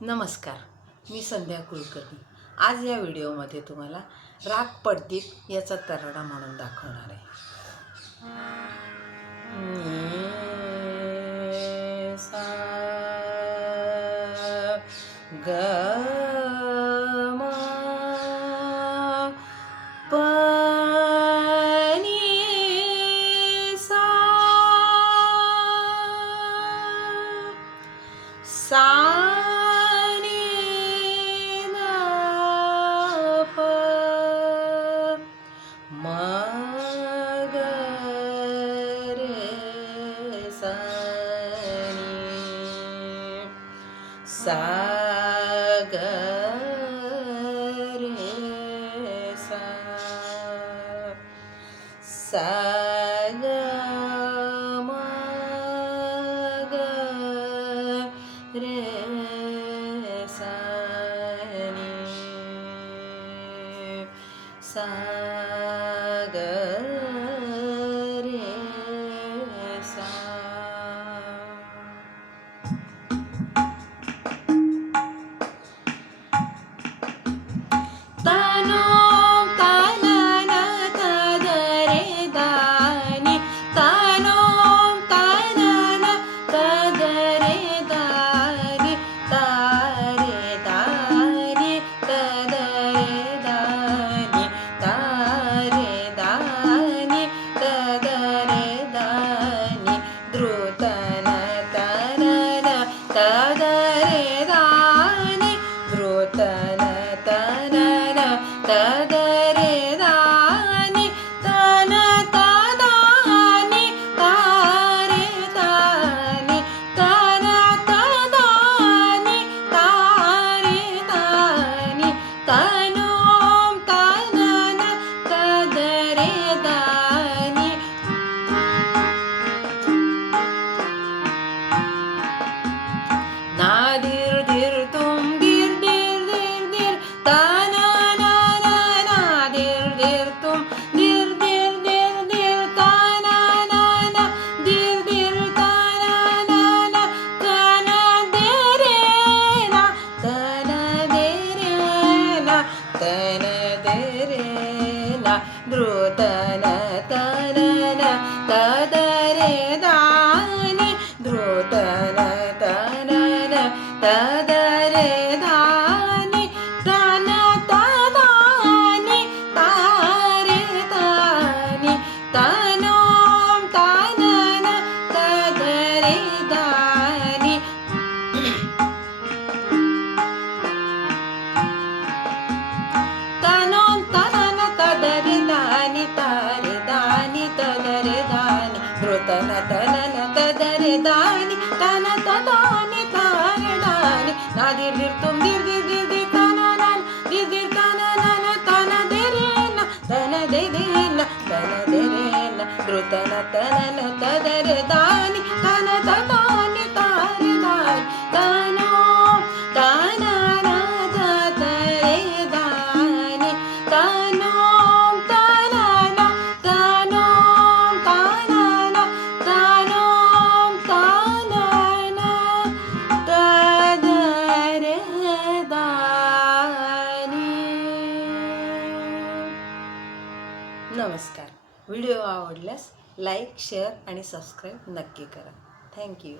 नमस्कार, मी संध्या कुलकर्णी। आज या व्हिडिओमध्ये तुम्हाला राग पडदीप याचा तराडा म्हणून दाखवणार आहे। सा ग म प नी सा सा सा ग रे सा सा ग म ग रे सा नी सा ग रे सा। ध्रुतन तनन तदरे दानि ध्रुतन तनन तदरे दानि तन तदानि तारे दानि तनों तनन तदरे दानि तनों तनन तदरे दानि तारे दानि तदरे दानि ध्रुतन तनन तदरे दानि तन तदानि तारे दानि नादिर दिर तुम दिर दिर दिर दिर तननन दिर दिर तननन तन देरेन तन देरेन तन देरेन ध्रुतन तनन तदरे दानि तन तदानि तारे दानि तनों तनन तदरे दानि तनों तनन तनों तनन तनों तनन तदरे दानि। नमस्कार, व्हिडिओ आवडल्यास लाईक, शेअर आणि सबस्क्राईब नक्की करा। थँक्यू।